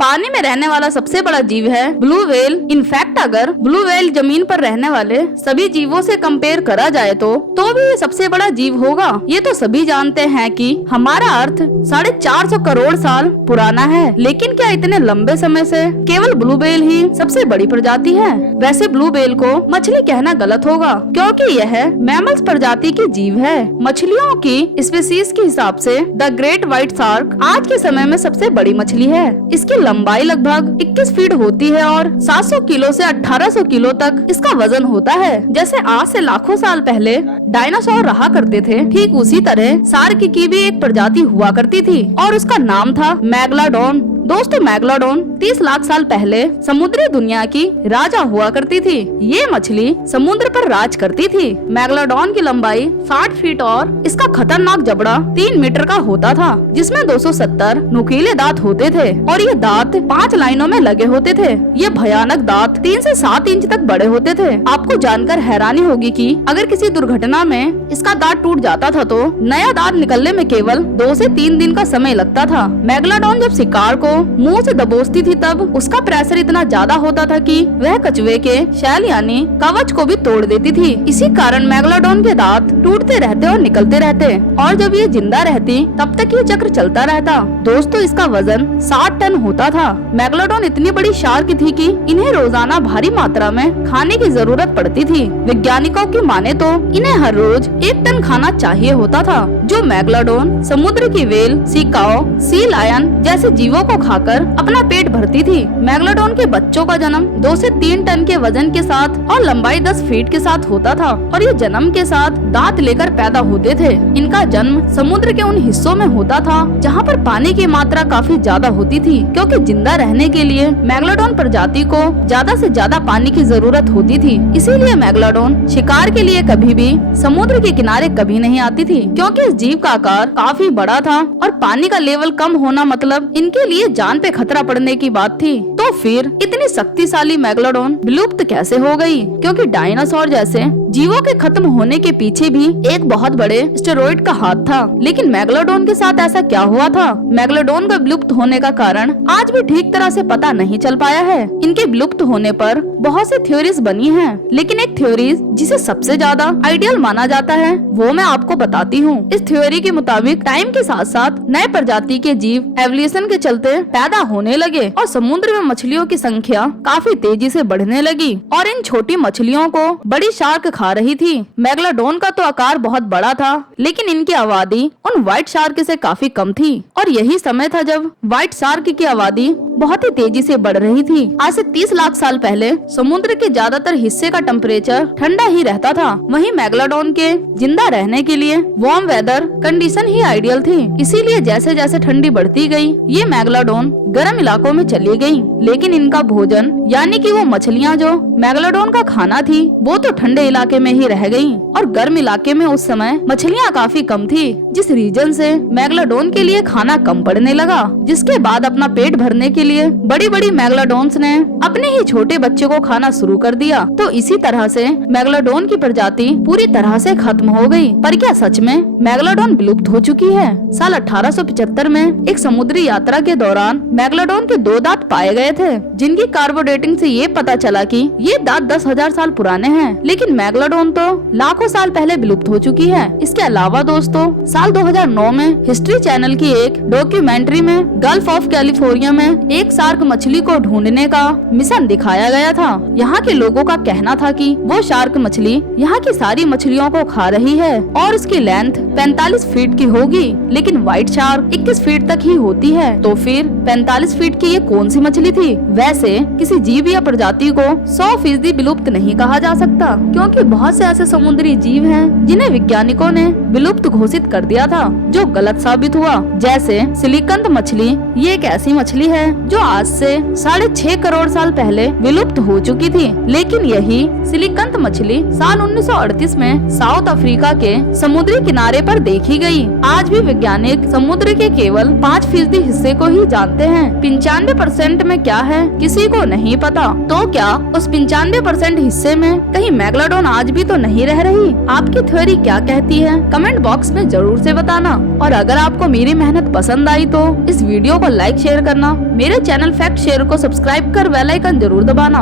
पानी में रहने वाला सबसे बड़ा जीव है ब्लू व्हेल। इनफैक्ट अगर ब्लू व्हेल जमीन पर रहने वाले सभी जीवों से कंपेयर करा जाए तो भी ये सबसे बड़ा जीव होगा। ये तो सभी जानते हैं कि हमारा अर्थ 450 करोड़ साल पुराना है, लेकिन क्या इतने लंबे समय से केवल ब्लू व्हेल ही सबसे बड़ी प्रजाति है? वैसे ब्लू व्हेल को मछली कहना गलत होगा, क्योंकि यह मैमल्स प्रजाति की जीव है। मछलियों की स्पीशीज के हिसाब से द ग्रेट व्हाइट शार्क आज के समय में सबसे बड़ी मछली है। इसकी लंबाई लगभग 21 फीट होती है और 700 किलो से 1800 किलो तक इसका वजन होता है। जैसे आज से लाखों साल पहले डायनासोर रहा करते थे, ठीक उसी तरह शार्क की भी एक प्रजाति हुआ करती थी और उसका नाम था मैगलाडोन। दोस्तों, मैगलाडोन 30 लाख साल पहले समुद्री दुनिया की राजा हुआ करती थी। ये मछली समुद्र पर राज करती थी। मैगलाडोन की लंबाई 60 फीट और इसका खतरनाक जबड़ा 3 मीटर का होता था, जिसमें 270 नुकीले दांत होते थे और ये दांत 5 लाइनों में लगे होते थे। ये भयानक दांत 3 से 7 इंच तक बड़े होते थे। आपको जानकर हैरानी होगी कि अगर किसी दुर्घटना में इसका दांत टूट जाता था तो नया दांत निकलने में केवल 2 से 3 दिन का समय लगता था। मैगलाडोन जब शिकार को मुंह से दबोचती थी तब उसका प्रेशर इतना ज्यादा होता था कि वह कछुए के शैल यानी कवच को भी तोड़ देती थी। इसी कारण मैगलाडोन के दांत टूटते रहते और निकलते रहते, और जब ये जिंदा रहती तब तक ये चक्र चलता रहता। दोस्तों, इसका वजन 60 टन होता था। मैगलाडोन इतनी बड़ी शार्क थी कि इन्हें रोजाना भारी मात्रा में खाने की जरूरत पड़ती थी। वैज्ञानिकों की माने तो इन्हें हर रोज 1 टन खाना चाहिए होता था, जो मैगलाडोन समुद्र की व्हेल, सी काऊ, सी लायन जैसे जीवों को खाकर अपना पेट भरती थी। मैगलाडोन के बच्चों का जन्म 2 से 3 टन के वजन के साथ और लंबाई 10 फीट के साथ होता था और ये जन्म के साथ दांत लेकर पैदा होते थे। इनका जन्म समुद्र के उन हिस्सों में होता था जहाँ पर पानी की मात्रा काफी ज्यादा होती थी, क्योंकि जिंदा रहने के लिए मैगलाडोन प्रजाति को ज्यादा से ज्यादा पानी की जरूरत होती थी। इसीलिए मैगलाडोन शिकार के लिए कभी भी समुद्र के किनारे कभी नहीं आती थी, क्योंकि इस जीव का आकार काफी बड़ा था और पानी का लेवल कम होना मतलब इनके लिए जान पे खतरा पड़ने की बात थी। तो फिर इतनी शक्तिशाली मैगलाडोन विलुप्त कैसे हो गई? क्योंकि डायनासोर जैसे जीवों के खत्म होने के पीछे भी एक बहुत बड़े एस्टेरॉइड का हाथ था। लेकिन मैगलाडोन के साथ ऐसा क्या हुआ था? मैगलाडोन का विलुप्त होने का कारण आज भी ठीक तरह से पता नहीं चल पाया है। इनके विलुप्त होने पर बहुत सी थ्योरीज बनी हैं, लेकिन एक थ्योरी जिसे सबसे ज्यादा आइडियल माना जाता है वो मैं आपको बताती हूँ। इस थ्योरी के मुताबिक टाइम के साथ साथ नए प्रजाति के जीव एवोल्यूशन के चलते पैदा होने लगे और समुद्र में मछलियों की संख्या काफी तेजी से बढ़ने लगी और इन छोटी मछलियों को बड़ी शार्क खा रही थी। मैगलाडोन का तो आकार बहुत बड़ा था, लेकिन इनकी आबादी उन व्हाइट शार्क से काफी कम थी और यही समय था जब व्हाइट शार्क की आबादी बहुत ही तेजी से बढ़ रही थी। आज से 30 लाख साल पहले समुद्र के ज्यादातर हिस्से का टेम्परेचर ठंडा ही रहता था। वहीं मैगलाडोन के जिंदा रहने के लिए वार्म वेदर कंडीशन ही आइडियल थी। इसीलिए जैसे जैसे ठंडी बढ़ती गई, ये मैगलाडोन गर्म इलाकों में चली गयी। लेकिन इनका भोजन यानी कि वो मछलियाँ जो मैगलाडोन का खाना थी वो तो ठंडे इलाके में ही रह गयी और गर्म इलाके में उस समय मछलियाँ काफी कम थी, जिस रीजन से मैगलाडोन के लिए खाना कम पड़ने लगा। जिसके बाद अपना पेट भरने के लिए बड़ी बड़ी मैगलाडोन्स ने अपने ही छोटे बच्चे को खाना शुरू कर दिया। तो इसी तरह से मैगलाडोन की प्रजाति पूरी तरह से खत्म हो गई। पर क्या सच में मैगलाडोन विलुप्त हो चुकी है? साल 1875 में एक समुद्री यात्रा के दौरान मैगलाडोन के 2 दांत पाए गए थे, जिनकी कार्बो डेटिंग से ये पता चला कि ये दांत 10,000 साल पुराने हैं। लेकिन मैगलाडोन तो लाखों साल पहले विलुप्त हो चुकी है। इसके अलावा दोस्तों, साल 2009 में हिस्ट्री चैनल की एक डॉक्यूमेंट्री में गल्फ ऑफ कैलिफोर्निया में एक शार्क मछली को ढूंढने का मिशन दिखाया गया था। यहाँ के लोगों का कहना था कि वो शार्क मछली यहाँ की सारी मछलियों को खा रही है और उसकी लेंथ 45 फीट की होगी, लेकिन व्हाइट शार्क 21 फीट तक ही होती है। तो फिर 45 फीट की ये कौन सी मछली थी? वैसे किसी जीव या प्रजाति को 100% विलुप्त नहीं कहा जा सकता, क्योंकि बहुत से ऐसे समुद्री जीव हैं जिन्हें वैज्ञानिकों ने विलुप्त घोषित कर दिया था, जो गलत साबित हुआ। जैसे सिलिकंत मछली, ये एक ऐसी मछली है जो आज से 6.5 करोड़ साल पहले विलुप्त हो चुकी थी। लेकिन यही सिलिकंत मछली साल 1938 में साउथ अफ्रीका के समुद्री किनारे पर देखी गई। आज भी वैज्ञानिक समुद्र के केवल 5% हिस्से को ही जानते हैं 95% में क्या है? किसी को नहीं पता। तो क्या उस 95% हिस्से में कहीं मेगालोडॉन आज भी तो नहीं रह रही? आपकी थ्योरी क्या कहती है? कमेंट बॉक्स में जरूर से बताना। और अगर आपको मेरी मेहनत पसंद आई तो इस वीडियो को लाइक शेयर करना, मेरे चैनल फैक्ट शेयर को सब्सक्राइब कर बेल आइकन जरूर दबाना।